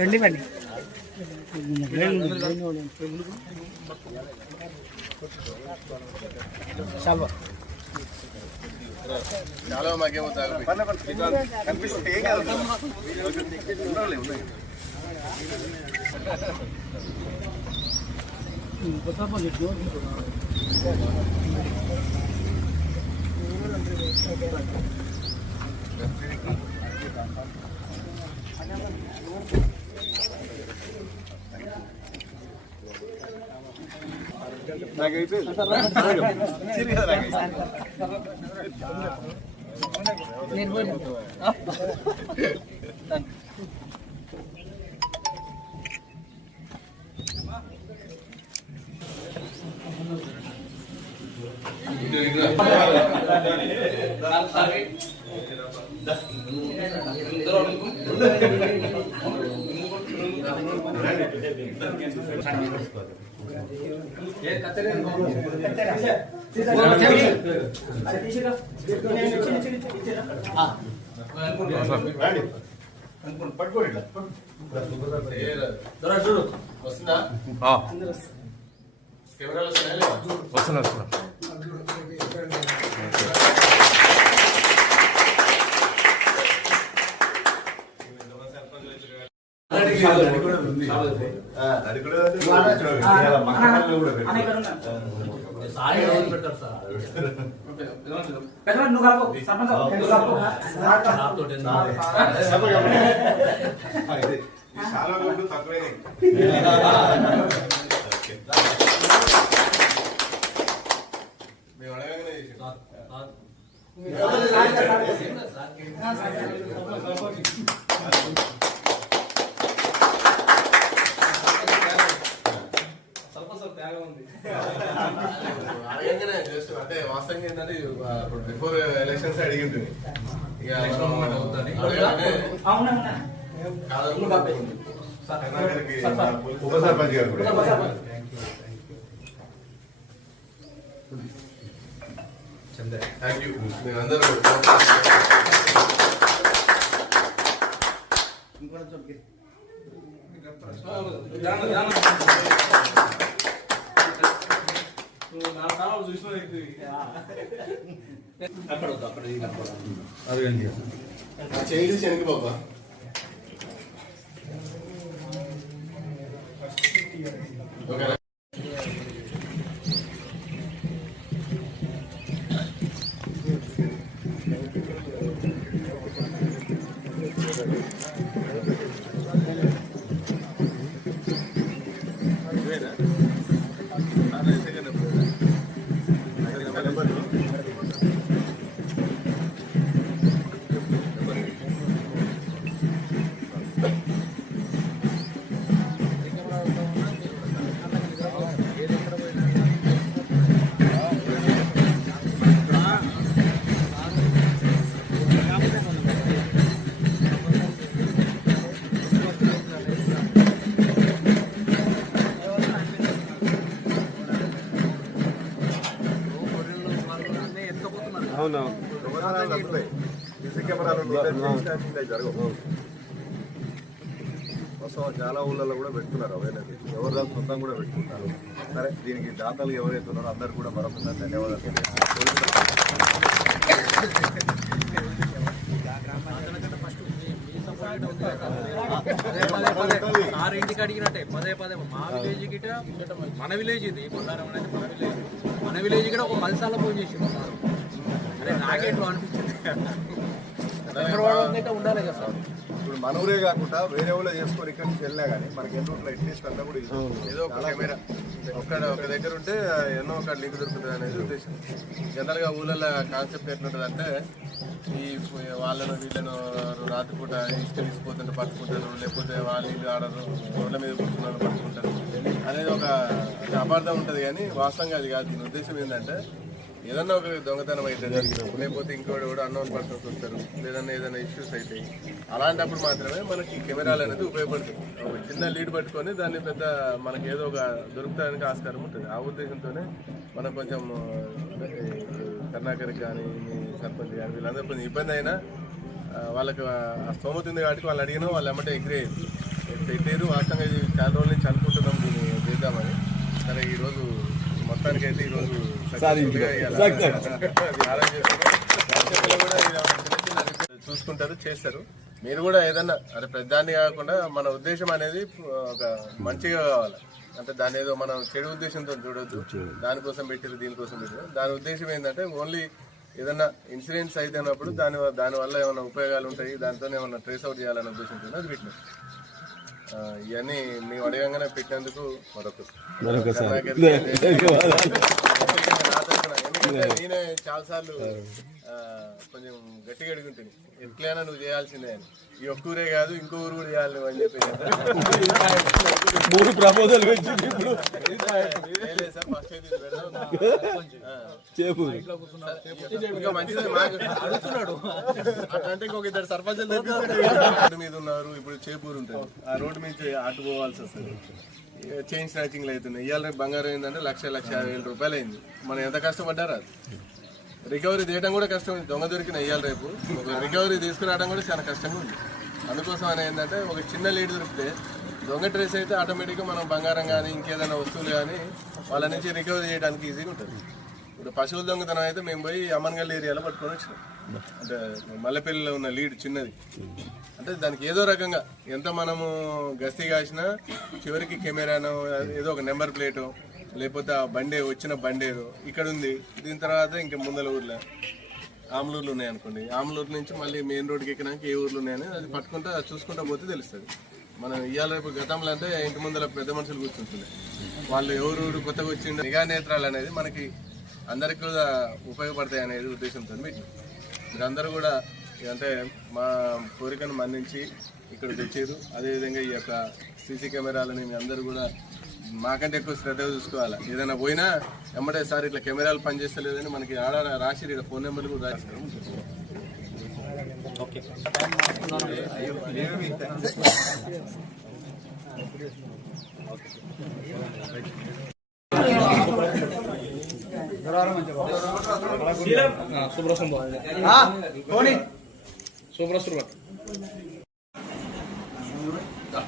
రండి బండి చాలా మాకేమో కనిపిస్తుంది ఏం కాదు పట్టుకోండి వస్తుందా కెమెరాలు వస్తున్నా అడగంగానే జస్ట్ అంటే వాస్తవంగా ఏంటంటే బిఫోర్ ఎలక్షన్స్ అడిగి ఉంటుంది ఉప సర్పంచ్ గారు కూడా థ్యాంక్ యూ మీరందరూ చేయి శనికి బాబా ఓకే చాలా ఊళ్ళలో కూడా పెట్టుకున్నారు అవేర్నెస్ ఎవరు దాని సొంతం కూడా పెట్టుకుంటారు. సరే దీనికి దాతలు ఎవరైతే ఉన్నారో అందరు కూడా మరొకసారి ధన్యవాదాలు. ఇంటికి అడిగినట్టే పదే పదే మా విలేజ్ గిట మన విలేజ్ ఇది బొల్లారం అనేది మన విలేజ్ కూడా ఒక 10 సార్లు ఫోన్ చేసి ఉన్నారు. అదే నాకేట్లో అనిపించింది ఉండాలి కదా సార్. ఇప్పుడు మన ఊరే కాకుండా వేరే ఊళ్ళో చేసుకొని ఇక్కడ నుంచి వెళ్ళినా కానీ మనకి ఎన్నో అట్లీస్ట్ అంతా కూడా ఏదో ఒక కెమెరా ఒక దగ్గర ఉంటే ఎన్నో ఒక లింక్ దొరుకుతుంది అనేది ఉద్దేశం. జనరల్గా ఊళ్ళలో కాన్సెప్ట్ ఎట్లుంటుంది అంటే ఈ వాళ్ళను వీళ్ళను రాత్రిపూట ఇసుక తీసుకుపోతుంటే పట్టుకుంటారు, లేకపోతే వాళ్ళు ఇల్లు ఆడరు, రోడ్ల మీద కూర్చున్న పట్టుకుంటారు అనేది ఒక అపార్థం ఉంటుంది. కానీ వాస్తవంగా అది కాదు. దీని ఉద్దేశం ఏంటంటే ఏదన్నా ఒక దొంగతనం అయితే లేకపోతే ఇంకోటి కూడా అన్నోన్ పర్సన్స్ వస్తారు, లేదన్నా ఏదైనా ఇష్యూస్ అవుతాయి. అలాంటప్పుడు మాత్రమే మనకి కెమెరాలు అనేది ఉపయోగపడుతుంది. ఒక చిన్న లీడ్ పట్టుకొని దాన్ని పెద్ద మనకి ఏదో ఒక దొరుకుతానికి ఆస్కారం ఉంటుంది. ఆ ఉద్దేశంతోనే మనం కొంచెం కర్ణాకర్కి కానీ సర్పంచ్ కానీ వీళ్ళందరూ కొంచెం ఇబ్బంది అయినా వాళ్ళకి ఆ స్తోమత ఉంది కాబట్టి వాళ్ళు అడిగినా వాళ్ళు ఎమ్మటే ఎగ్రీ అయ్యింది. పెట్టారు. వాస్తవంగా ఇది చాలా రోజుల నుంచి అనుకుంటున్నాం దీన్ని చేద్దామని. సరే ఈరోజు మొత్తానికి అయితే ఈరోజు చూసుకుంటారు, చేస్తారు. మీరు కూడా ఏదన్నా అంటే పెద్దాన్ని కాకుండా మన ఉద్దేశం అనేది ఒక మంచిగా కావాలి. అంటే దాని ఏదో మనం చెడు ఉద్దేశంతో చూడొద్దు, దానికోసం పెట్టారు దీనికోసం పెట్టారు. దాని ఉద్దేశం ఏంటంటే ఓన్లీ ఏదన్నా ఇన్సిడెంట్స్ అయితే అన్నప్పుడు దానివల్ల ఏమైనా ఉపయోగాలు ఉంటాయి, దాంతో ఏమైనా ట్రేస్ అవుట్ చేయాలనే ఉద్దేశంతో అది పెట్టినాం. ఇవన్నీ మేము అడగంగానే పెట్టినందుకు ఎందుకంటే నేనే చాలాసార్లు కొంచెం గట్టిగా అడుగుంటుంది, ఎట్లైనా నువ్వు చేయాల్సిందే అని. ఈ ఒక్క ఊరే కాదు ఇంకో ఊరు కూడా చేయాలి నువ్వు అని చెప్పి ప్రపోజల్ ఇంకా మంచిది మాకు అడుగుతున్నాడు. అంటే ఇంకొక ఇద్దరు సర్పంచులు రోడ్డు మీద ఉన్నారు. ఇప్పుడు చేపూరు ఉంటుంది, ఆ రోడ్డు మీద అటు పోవాల్సి వస్తుంది. చైన్ స్నాచింగ్లు అవుతున్నాయి. ఇవాళ రేపు బంగారం ఏంటంటే 1,50,000 రూపాయలు అయింది. మనం ఎంత కష్టపడ్డారా అది రికవరీ చేయడం కూడా కష్టం. దొంగ దొరికిన ఇవాళ రేపు ఒక రికవరీ తీసుకురావడం కూడా చాలా కష్టంగా ఉంది. అందుకోసం అని ఏంటంటే ఒక చిన్న లీడ్ దొరికితే దొంగ ట్రేస్ అయితే ఆటోమేటిక్గా మనం బంగారం కానీ ఇంకేదైనా వస్తువులు కానీ వాళ్ళ నుంచి రికవరీ చేయడానికి ఈజీగా ఉంటుంది. ఇప్పుడు పశువుల దొంగతనం అయితే మేము పోయి అమన్గల్ ఏరియాలో పట్టుకొని వచ్చినాం. అంటే మల్లెపల్లిలో ఉన్న లీడ్ చిన్నది. అంటే దానికి ఏదో రకంగా ఎంత మనము గస్తీ కాసినా చివరికి కెమెరాను ఏదో ఒక నెంబర్ ప్లేటు లేకపోతే ఆ బండి వచ్చిన బండి ఏదో ఇక్కడ ఉంది. దీని తర్వాత ఇంకా ముందల ఊర్లో ఆమ్లూర్లు ఉన్నాయి అనుకోండి, ఆమ్లూరు నుంచి మళ్ళీ మెయిన్ రోడ్కి ఎక్కినాక ఏ ఊర్లు ఉన్నాయని అది పట్టుకుంటా చూసుకుంటా పోతే తెలుస్తుంది. మనం ఇవాళ రేపు గతంలో అంటే ఇంటి ముందర పెద్ద మనుషులు కూర్చుంటుంది, వాళ్ళు ఎవరు కొత్తగా వచ్చిండే నిఘా నేత్రాలు అనేది మనకి అందరికీ కూడా ఉపయోగపడతాయి అనేది ఉద్దేశంతో మీరందరూ కూడా అంటే మా కోరికను మన్నించి ఇక్కడ తెచ్చారు. అదేవిధంగా ఈ యొక్క సీసీ కెమెరాలని మీ అందరూ కూడా మాకంటే ఎక్కువ శ్రద్ధ చూసుకోవాలి. ఏదైనా పోయినా ఎమ్మటే సార్ ఇట్లా కెమెరాలు పనిచేస్తలేదని మనకి ఆడ రాసి ఇక్కడ ఫోన్ నెంబర్లు కూడా రాస్తారు. దా